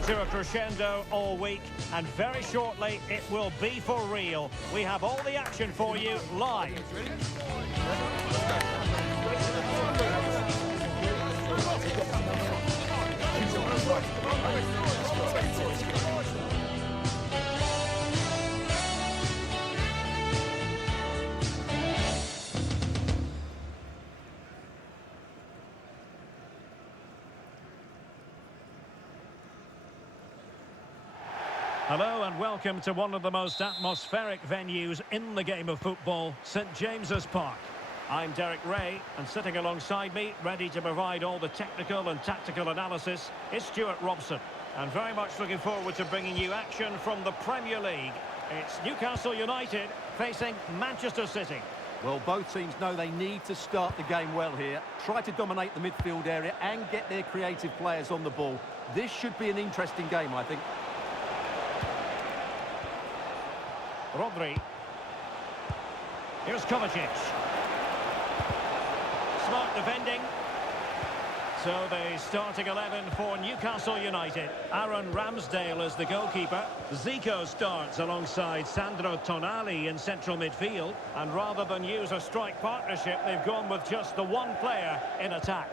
building to a crescendo all week, and very shortly it will be for real. We have all the action for you live. Hello and welcome to one of the most atmospheric venues in the game of football, St James's Park. I'm Derek Ray, and sitting alongside me, ready to provide all the technical and tactical analysis, is Stuart Robson. And very much looking forward to bringing you action from the Premier League. It's Newcastle United facing Manchester City. Well, both teams know they need to start the game well here. Try to dominate the midfield area and get their creative players on the ball. This should be an interesting game, I think. Rodri. Here's Kovacic. Smart defending. So the starting 11 for Newcastle United. Aaron Ramsdale is the goalkeeper. Zico starts alongside Sandro Tonali in central midfield. And rather than use a strike partnership, they've gone with just the one player in attack.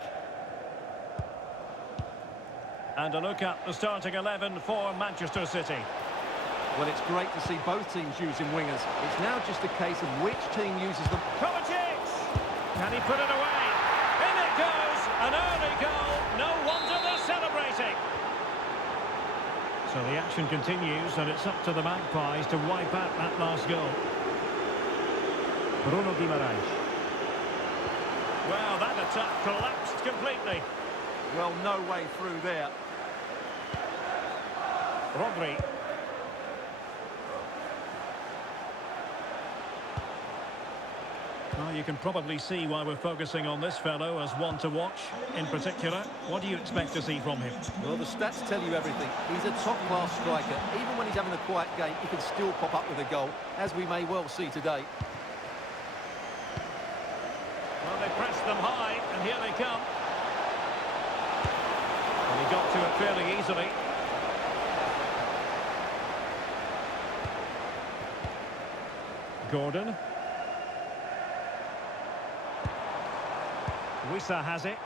And a look at the starting 11 for Manchester City. Well, it's great to see both teams using wingers. It's now just a case of which team uses them. Kovacic! Can he put it away? In it goes! An early goal. No wonder they're celebrating. So the action continues, and it's up to the Magpies to wipe out that last goal. Bruno Guimaraes. Well, that attack collapsed completely. Well, no way through there. Rodri. Well, you can probably see why we're focusing on this fellow as one to watch. In particular, what do you expect to see from him? Well, the stats tell you everything. He's a top-class striker. Even when he's having a quiet game, he can still pop up with a goal, as we may well see today. Well, they pressed them high, and here they come. And he got to it fairly easily. Gordon. Wissa has it.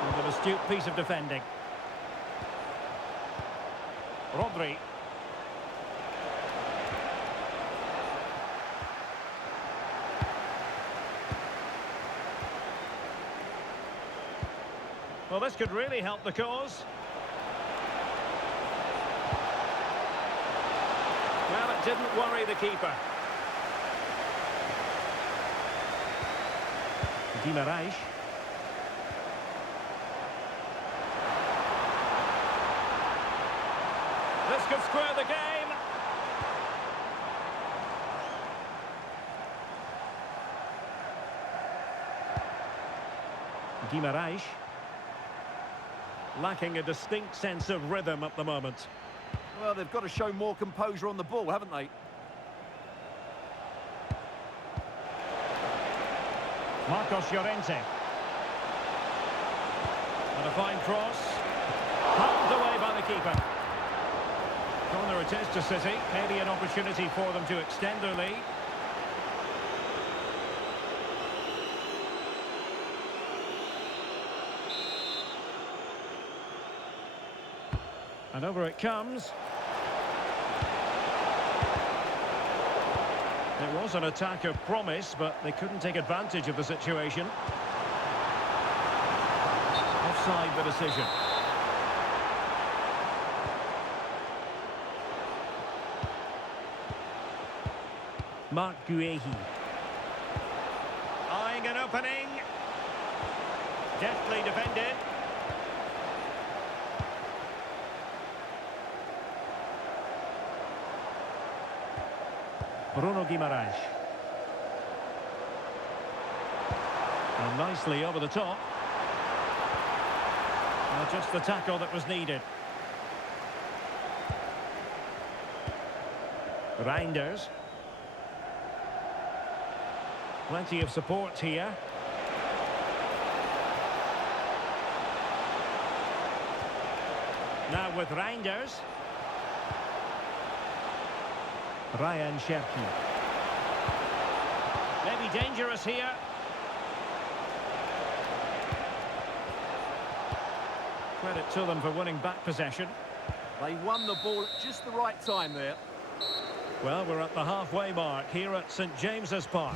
And an astute piece of defending. Rodri. Well, this could really help the cause. Well, it didn't worry the keeper. Guimaraes. This could square the game. Guimaraes. Lacking a distinct sense of rhythm at the moment. Well, they've got to show more composure on the ball, haven't they? Marcos Llorente. And a fine cross. Palmed away by the keeper. Corner it is to City. Maybe an opportunity for them to extend their lead. And over it comes. It was an attack of promise, but they couldn't take advantage of the situation. Offside the decision. Mark Guehi. Eyeing an opening. Deftly defended. Bruno Guimaraes. And nicely over the top. Well, just the tackle that was needed. Reinders. Plenty of support here. Now with Reinders. Ryan Cherki. Maybe dangerous here. Credit to them for winning back possession. They won the ball at just the right time there. Well, we're at the halfway mark here at St James's Park.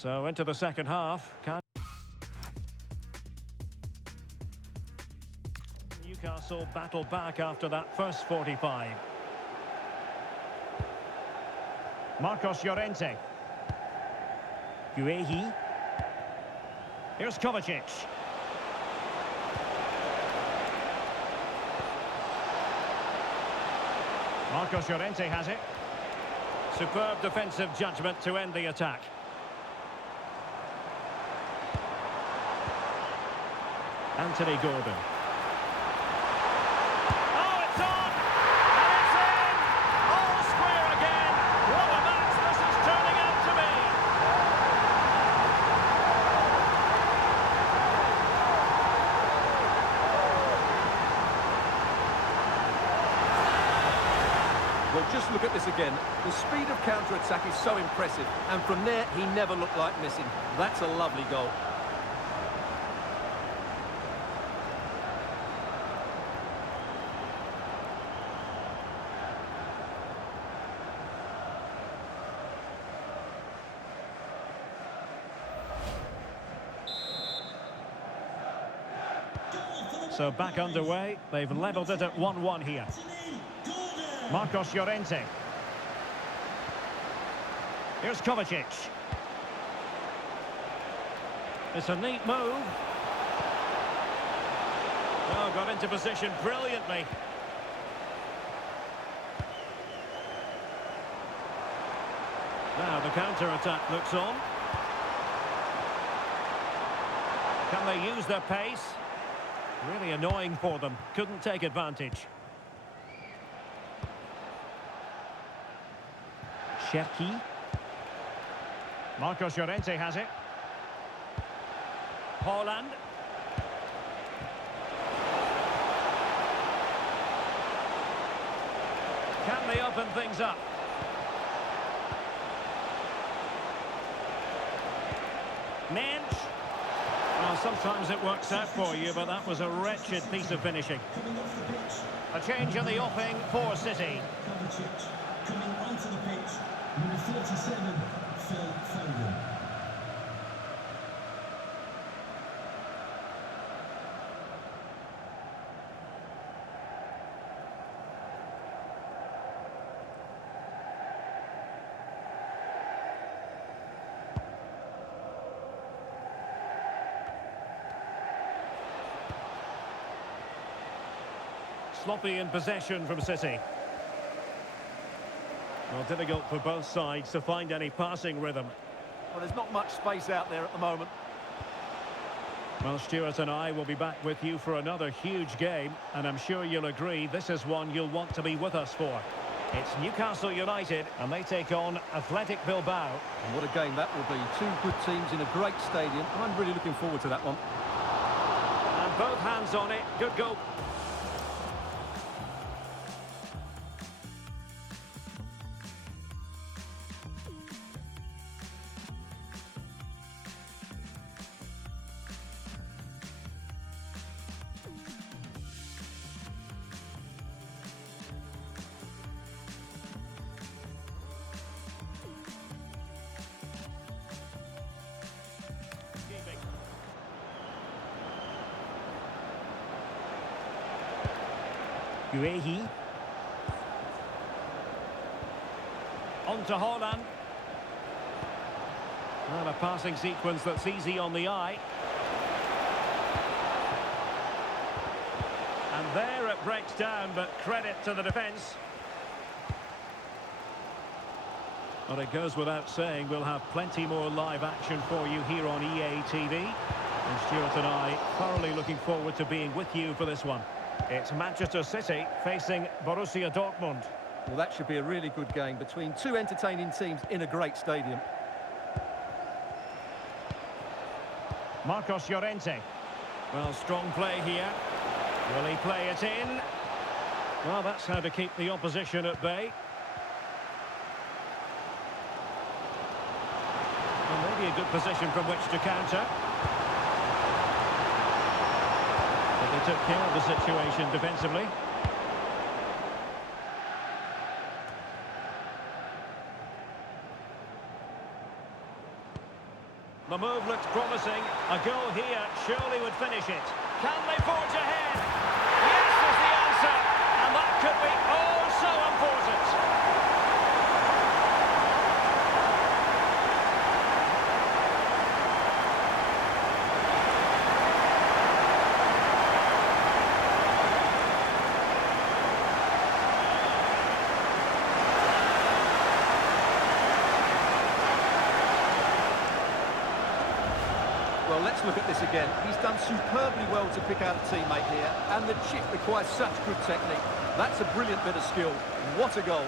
So into the second half. Newcastle battle back after that first 45. Marcos Llorente. Guehi. Here's Kovacic. Marcos Llorente has it. Superb defensive judgment to end the attack. Anthony Gordon. Oh, it's on! And it's in! All square again! What a match this is turning out to be! Well, just look at this again. The speed of counter-attack is so impressive, and from there, he never looked like missing. That's a lovely goal. So back underway. They've levelled it at 1-1 here. Marcos Llorente. Here's Kovacic. It's a neat move. Oh, got into position brilliantly. Now the counter-attack looks on. Can they use their pace? Really annoying for them. Couldn't take advantage. Cherki. Marcos Llorente has it. Haaland. Can they open things up? Mensch. Well, sometimes it works out for you, but that was a wretched piece of finishing. A change in the offing for City. Coming onto the pitch, number 37, Phil Foden. Sloppy in possession from City. Well, difficult for both sides to find any passing rhythm. Well, there's not much space out there at the moment. Well, Stuart and I will be back with you for another huge game, and I'm sure you'll agree this is one you'll want to be with us for. It's Newcastle United, and they take on Athletic Bilbao. And what a game that will be. Two good teams in a great stadium. I'm really looking forward to that one. And both hands on it. Good goal. Guehi. On to Haaland. Well, a passing sequence that's easy on the eye. And there it breaks down, but credit to the defence. Well, it goes without saying, we'll have plenty more live action for you here on EA TV. And Stuart and I thoroughly looking forward to being with you for this one. It's Manchester City facing Borussia Dortmund. Well, that should be a really good game between two entertaining teams in a great stadium. Marcos Llorente. Well, strong play here. Will he play it in? Well, that's how to keep the opposition at bay. Well, maybe a good position from which to counter. But they took care of the situation defensively. The move looks promising. A goal here surely would finish it. Can they forge ahead? Yes is the answer. And that could be oh so important. Well, let's look at this again. He's done superbly well to pick out a teammate here, and the chip requires such good technique. That's a brilliant bit of skill. What a goal.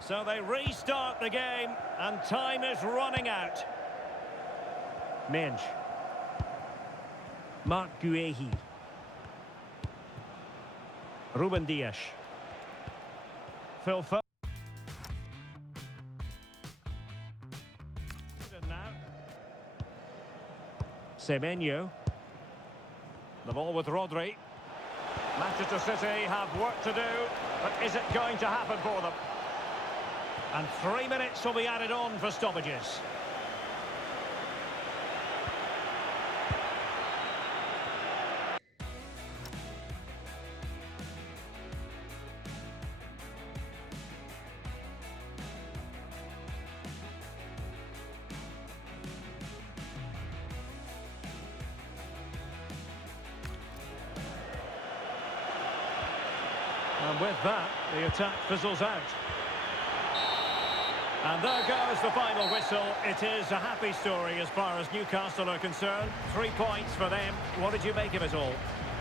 So they restart the game, and time is running out. Mensch. Marc Guehi. Ruben Dias. Phil Foden. Now. Semenyo. The ball with Rodri. Manchester City have work to do, but is it going to happen for them? And 3 minutes will be added on for stoppages. And with that, the attack fizzles out. And there goes the final whistle. It is a happy story as far as Newcastle are concerned. 3 points for them. What did you make of it all?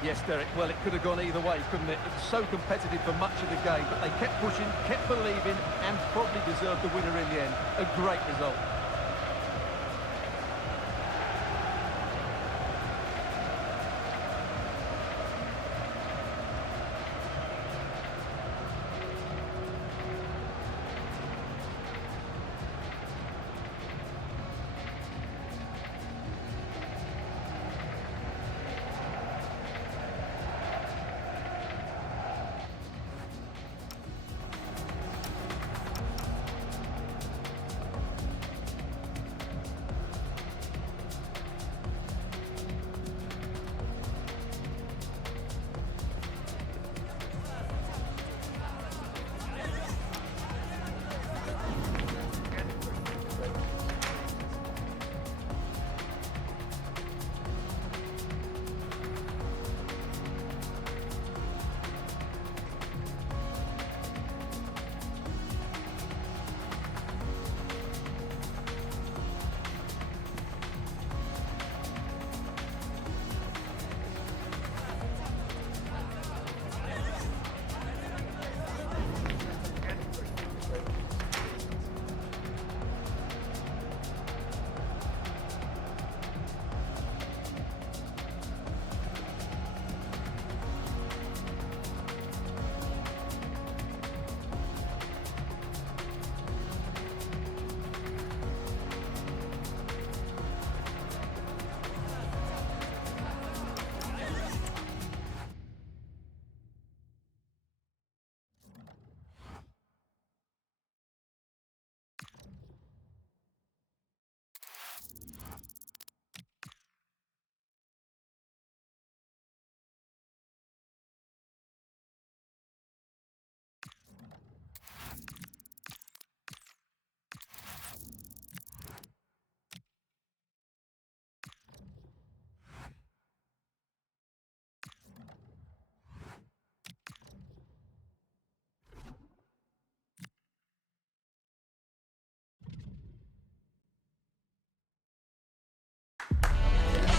Yes, Derek, well, it could have gone either way, couldn't it? It was so competitive for much of the game, but they kept pushing, kept believing, and probably deserved the winner in the end. A great result.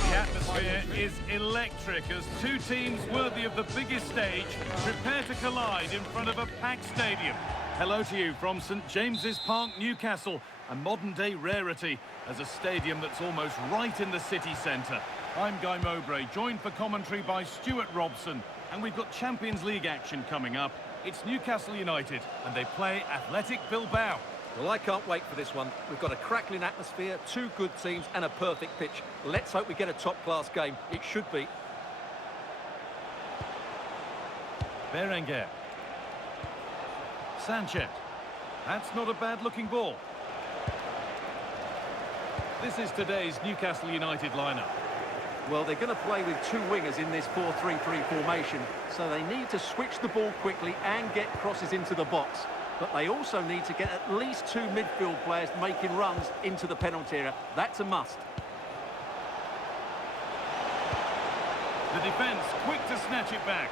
The atmosphere is electric as two teams worthy of the biggest stage prepare to collide in front of a packed stadium. Hello to you from St James's Park, Newcastle, a modern-day rarity as a stadium that's almost right in the city centre. I'm Guy Mowbray, joined for commentary by Stuart Robson, and we've got Champions League action coming up. It's Newcastle United, and they play Athletic Bilbao. Well, I can't wait for this one. We've got a crackling atmosphere, two good teams and a perfect pitch. Let's hope we get a top-class game. It should be. Berenguer. Sanchez. That's not a bad-looking ball. This is today's Newcastle United lineup. Well, they're going to play with two wingers in this 4-3-3 formation, so they need to switch the ball quickly and get crosses into the box. But they also need to get at least two midfield players making runs into the penalty area. That's a must. The defence quick to snatch it back.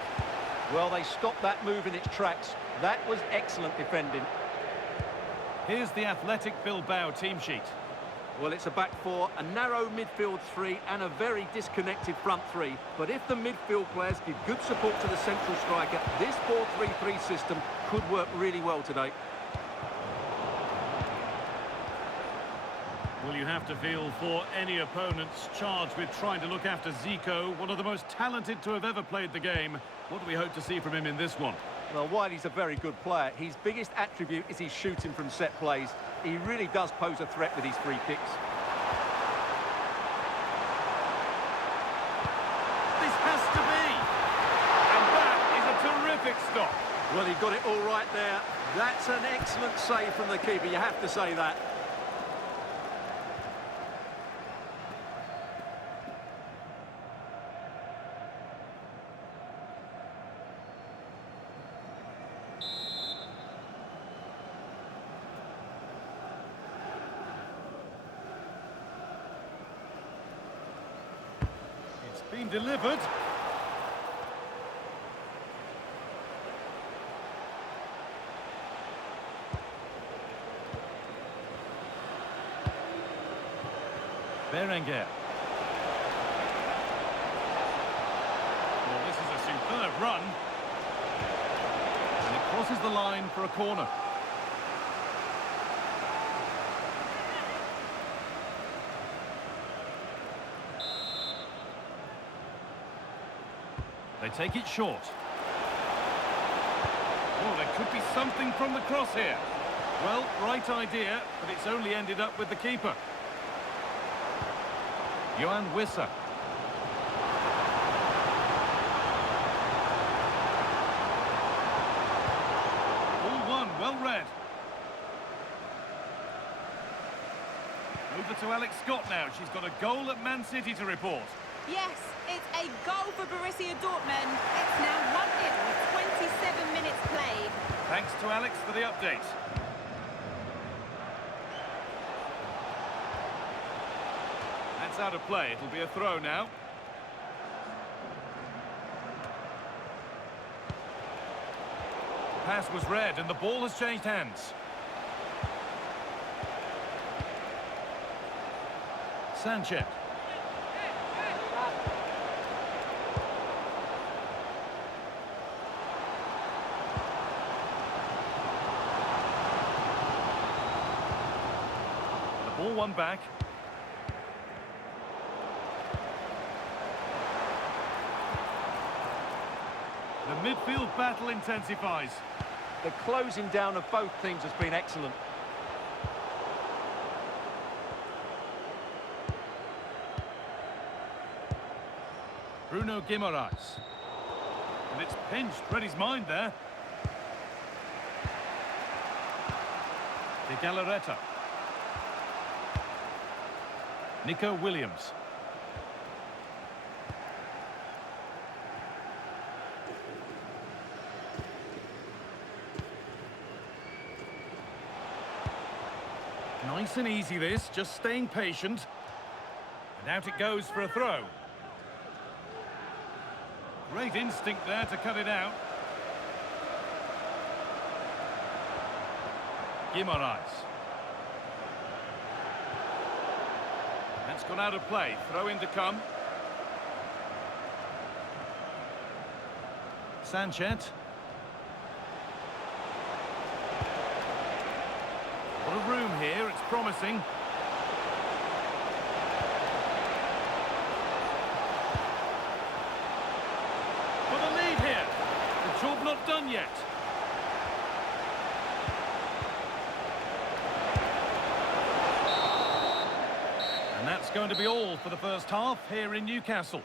Well, they stopped that move in its tracks. That was excellent defending. Here's the Athletic Bilbao team sheet. Well, it's a back four, a narrow midfield three and a very disconnected front three. But if the midfield players give good support to the central striker, this 4-3-3 system could work really well today. Well, you have to feel for any opponents charged with trying to look after Zico, one of the most talented to have ever played the game. What do we hope to see from him in this one? Well, while he's a very good player, his biggest attribute is his shooting from set plays. He really does pose a threat with his free kicks. This has to be! And that is a terrific stop. Well, he got it all right there. That's an excellent save from the keeper, you have to say that. Been delivered. Berenguer. Well, this is a superb run. And it crosses the line for a corner. They take it short. Oh, there could be something from the cross here. Well, right idea, but it's only ended up with the keeper. Johan Wissa. All one, well read. Over to Alex Scott now. She's got a goal at Man City to report. Yes, it's a goal for Borussia Dortmund. It's now 1-0 with 27 minutes played. Thanks to Alex for the update. That's out of play. It'll be a throw now. The pass was read and the ball has changed hands. Sanchez. The ball won back. The midfield battle intensifies. The closing down of both teams has been excellent. Bruno Guimaraes. And it's pinched, read his mind there. De Galarreta. Nico Williams. Nice and easy this, just staying patient. And out it goes for a throw. Great instinct there to cut it out. Guimaraes. That's gone out of play. Throw in to come. Sanchez. What a room here, it's promising. For the lead here. The job not done yet. And that's going to be all for the first half here in Newcastle.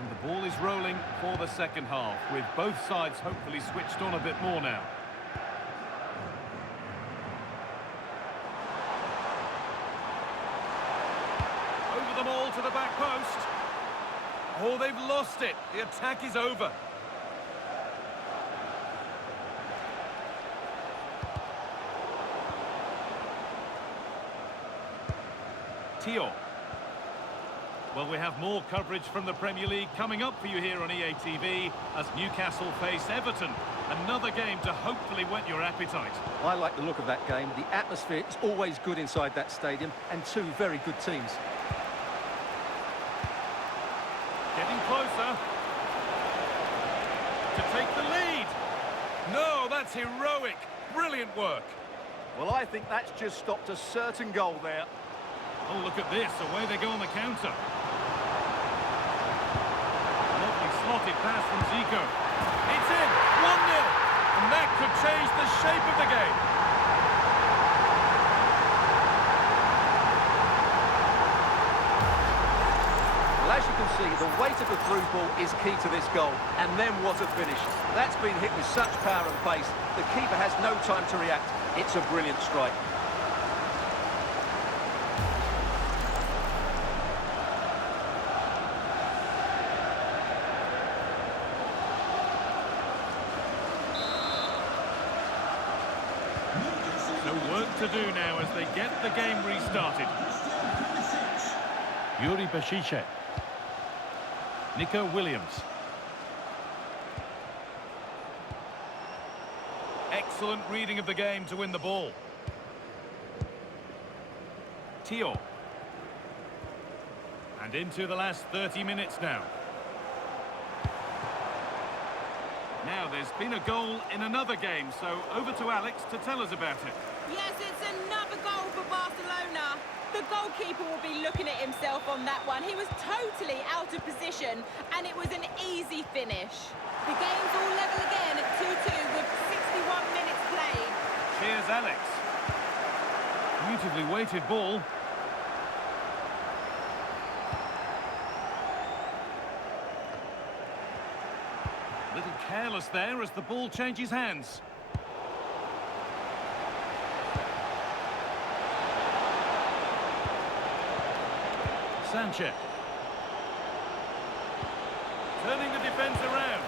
And the ball is rolling for the second half, with both sides hopefully switched on a bit more now. Over the ball to the back post. Oh, they've lost it. The attack is over. Tio. Well, we have more coverage from the Premier League coming up for you here on EA TV as Newcastle face Everton. Another game to hopefully whet your appetite. I like the look of that game. The atmosphere is always good inside that stadium, and two very good teams. Getting closer to take the lead. No, that's heroic. Brilliant work. Well, I think that's just stopped a certain goal there. Oh, look at this. Away they go on the counter. Lovely slotted pass from Zico. It's in. 1-0. And that could change the shape of the game. Well, as you can see, the weight of the through ball is key to this goal. And then what a finish. That's been hit with such power and pace. The keeper has no time to react. It's a brilliant strike. So work to do now as they get the game restarted. Yuri Bashice. Nico Williams. Excellent reading of the game to win the ball. Tio. And into the last 30 minutes now. Now, there's been a goal in another game, so over to Alex to tell us about it. Yes, it's another goal for Barcelona. The goalkeeper will be looking at himself on that one. He was totally out of position, and it was an easy finish. The game's all level again at 2-2 with 61 minutes played. Cheers, Alex. Beautifully weighted ball. A little careless there as the ball changes hands. Sanchez. Turning the defence around.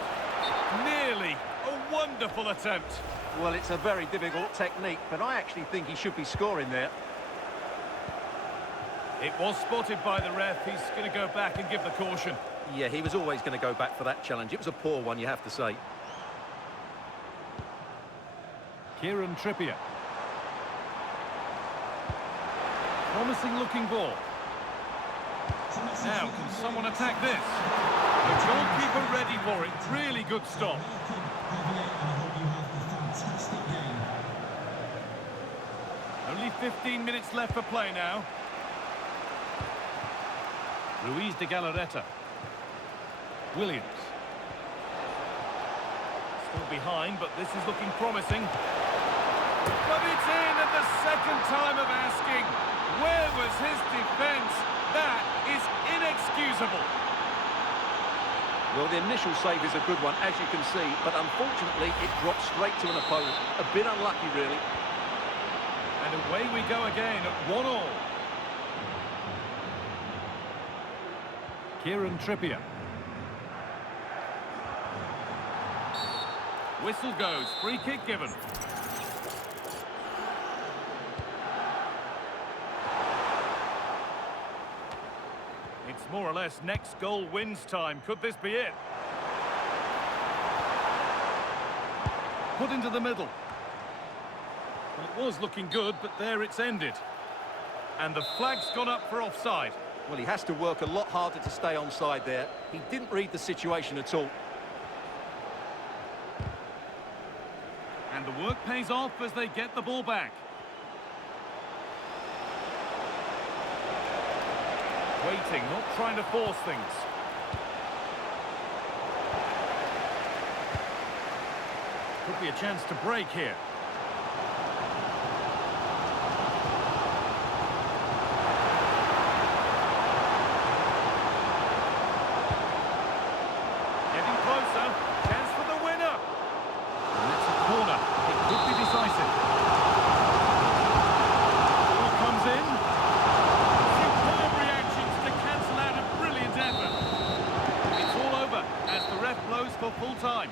Nearly. A wonderful attempt. Well, it's a very difficult technique, but I actually think he should be scoring there. It was spotted by the ref. He's going to go back and give the caution. Yeah, he was always going to go back for that challenge. It was a poor one, you have to say. Kieran Trippier. Promising looking ball. Now, can someone attack this? The goalkeeper ready for it. Really good stop. Only 15 minutes left for play now. Ruiz de Galarreta. Williams. Still behind, but this is looking promising. But it's in at the second time of asking. Where was his defence? That is inexcusable. Well, the initial save is a good one, as you can see, but unfortunately it dropped straight to an opponent. A bit unlucky, really. And away we go again at 1-1. Kieran Trippier. Whistle goes, free kick given. It's more or less next goal wins time. Could this be it? Put into the middle. Well, it was looking good, but there it's ended. And the flag's gone up for offside. Well, he has to work a lot harder to stay onside there. He didn't read the situation at all. And the work pays off as they get the ball back. Waiting, not trying to force things. Could be a chance to break here. Getting closer. Chance for the winner. And it's a corner. It could be decisive. Ball comes in. Superb reactions to cancel out a brilliant effort. It's all over as the ref blows for full time.